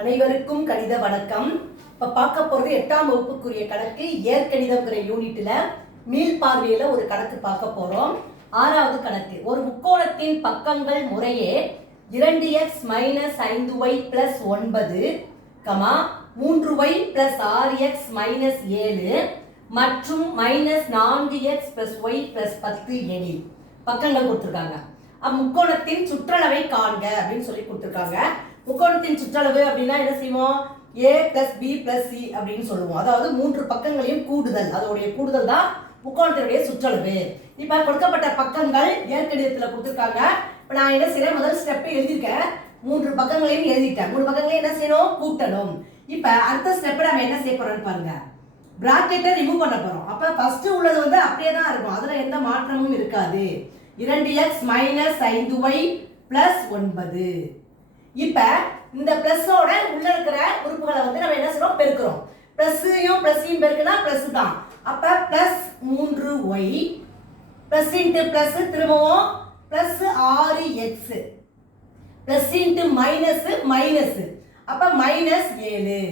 அனைவருக்கும் கணித வணக்கம். இப்ப பார்க்க போறது எட்டாம் வகுப்புக்குரிய கணக்கு. இயற்கணிதம்ங்கிற யூனிட்ல மீள் பார்வையில ஒரு கணக்கு பார்க்க போறோம். ஆறாவது கணக்கு. ஒரு முக்கோணத்தின் பக்கங்கள் முறையே இரண்டு எக்ஸ் மைனஸ் ஐந்து ஒய் பிளஸ் ஒன்பது கமா மூன்று ஒய் பிளஸ் ஆறு எக்ஸ் மைனஸ் ஏழு மற்றும் மைனஸ் நான்கு எக்ஸ் பிளஸ் ஒய் பிளஸ் பத்து எனில். பக்கங்கள் கொடுத்துருக்காங்க. அப்ப முக்கோணத்தின் சுற்றளவை காண்க அப்படின்னு சொல்லி கொடுத்துருக்காங்க. முக்கோணத்தின் சுற்றளவு அப்படின்னா என்ன செய்வோம்? A plus B plus C அப்படின்னு சொல்லுவோம். அதாவது மூன்று பக்கங்களையும் கூடுதல். அதோடைய கூடுதல் தான் முக்கோணத்தினுடைய சுற்றளவு. இப்ப கொடுக்கப்பட்ட பக்கங்கள் ஏற்கனவே கொடுத்துருக்காங்க. இப்ப நான் என்ன செய்யறேன் முதல் ஸ்டெப் எழுதியிருக்கேன். மூன்று பக்கங்களையும் எழுதிட்டேன். மூணு பக்கங்களையும் என்ன செய்யணும்? கூட்டணும். இப்ப அடுத்த ஸ்டெப் நம்ம என்ன செய்ய போறோம்னு பாருங்க. பிராக்கெட்டை ரிமூவ் பண்ண போறோம். அப்ப ஃபர்ஸ்ட் உள்ளது வந்து அப்படியே தான் இருக்கும். அதுல எந்த மாற்றமும் இருக்காது. இரண்டு எக்ஸ் மைனஸ் ஐந்து ஒய் பிளஸ் ஒன்பது. இப்ப இந்த பிளஸோட உள்ள இருக்கிற உறுப்புகளை வந்து நம்ம என்ன செய்றோம் பெருக்கிறோம். பிளஸ்ஸையும் பிளஸ்ஸையும் பெருக்குனா பிளஸ் தான். அப்ப பிளஸ் மூன்று ஒய் பிளஸ் இன்ட்டு பிளஸ் திரும்பவும் பிளஸ் ஆறு X plus into minus minus அப்ப மைனஸ் ஏழு.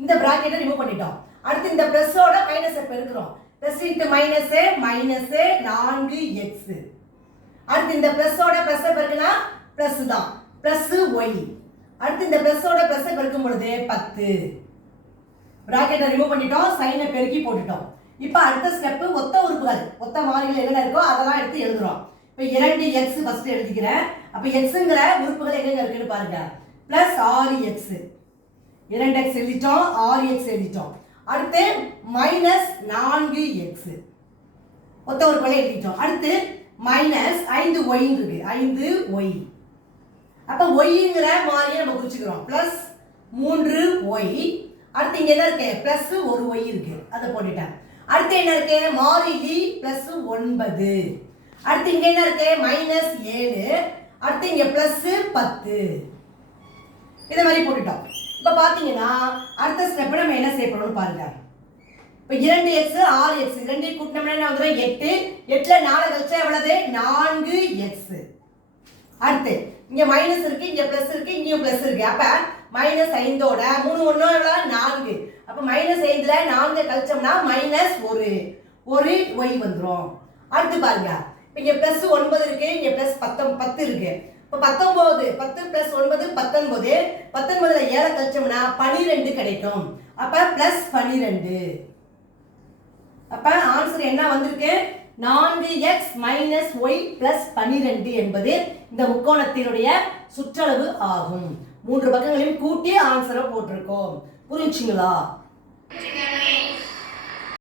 இந்த பிராக்கெட்டை ரிமூவ் பண்ணிட்டோம். அடுத்து இந்த ப்ளஸ்ஸோட மைனஸை பெருக்கிறோம். பிளஸ் இன்ட்டு மைனஸ் மைனஸ் நான்கு எக்ஸ் அடுத்து இந்த ப்ளஸ்ஸோட பிளஸ் பெருக்குனா பிளஸ் தான். பிளஸ் ஒய் அடுத்து இந்த பிளஸோட பிளஸ் பெருக்கும் பொழுது பத்து. பிராக்கெட்டை ரிமூவ் பண்ணிட்டோம் சைனை பெருக்கி போட்டுட்டோம். இப்போ அடுத்த ஸ்டெப்பு ஒத்த உறுப்புகள் ஒத்த மாறிகள் என்னென்ன இருக்கோ அதெல்லாம் எடுத்து எழுதுறோம். இப்போ இரண்டு எக்ஸ் ஃபஸ்ட்டு எழுதிக்கிறேன். அப்போ எக்ஸுங்கிற உறுப்புகள் எங்கெங்க இருக்குன்னு பாருங்க. ப்ளஸ் ஆறு எக்ஸ் இரண்டு எக்ஸ் எழுதிட்டோம் ஆறு எக்ஸ் எழுதிட்டோம். அடுத்து மைனஸ் நான்கு எக்ஸ் ஒத்த உறுப்புகளை எழுதிட்டோம். அடுத்து மைனஸ் ஐந்து ஒய் இருக்கு. ஐந்து ஒய் அப்போ ஒய்ங்கிற மாறியை நம்ம குறிச்சுக்கிறோம். ப்ளஸ் மூன்று ஒய் அடுத்து இங்கே என்ன இருக்கு? ப்ளஸ் ஒரு ஒய் இருக்கு. அதை போட்டுட்டேன். அடுத்து என்ன இருக்கு? மாறிலி ப்ளஸ் e ஒன்பது. அடுத்து இங்கே என்ன இருக்கு? மைனஸ் ஏழு. அடுத்து இங்கே ப்ளஸ் பத்து. இதை மாதிரி போட்டுட்டோம். இப்போ பார்த்தீங்கன்னா அடுத்த ஸ்டெப் நம்ம என்ன செய்ய போறோம்னு பாருங்க. இப்போ இரண்டு எக்ஸ் ஆறு எக்ஸ் இரண்டு கூட்டினோம்னா என்ன வந்துடும் எட்டு. எட்டில் நாலு கழிச்சா எவ்வளவு? நான்கு எக்ஸ் அடுத்து இங்க மைனஸ் இருக்கு இங்க பிளஸ் இருக்கு இங்கேயும் பிளஸ் இருக்கு. அப்ப மைனஸ் ஐந்தோட மூணு ஒன்றும் எவ்வளவு? நான்கு. அப்ப மைனஸ் ஐந்துல நான்கு கழிச்சோம்னா மைனஸ் ஒரு. ஒரு ஒய் வந்துடும் அடுத்து பாருங்க. இங்க பிளஸ் ஒன்பது இருக்கு இங்க பிளஸ் பத்தம் பத்து இருக்கு. இப்போ பத்தொன்பது பத்து பிளஸ் ஒன்பது பத்தொன்பது. பத்தொன்பதுல ஏழை கழிச்சோம்னா பனிரெண்டு கிடைக்கும். அப்ப பிளஸ் பனிரெண்டு. அப்ப ஆன்சர் என்ன வந்திருக்கு? நான்கு எக்ஸ் மைனஸ் ஒய் பிளஸ் பனிரெண்டு என்பது இந்த முக்கோணத்தினுடைய சுற்றளவு ஆகும். மூன்று பக்கங்களையும் கூட்டி ஆன்சரை போட்டிருக்கோம். புரிஞ்சுங்களா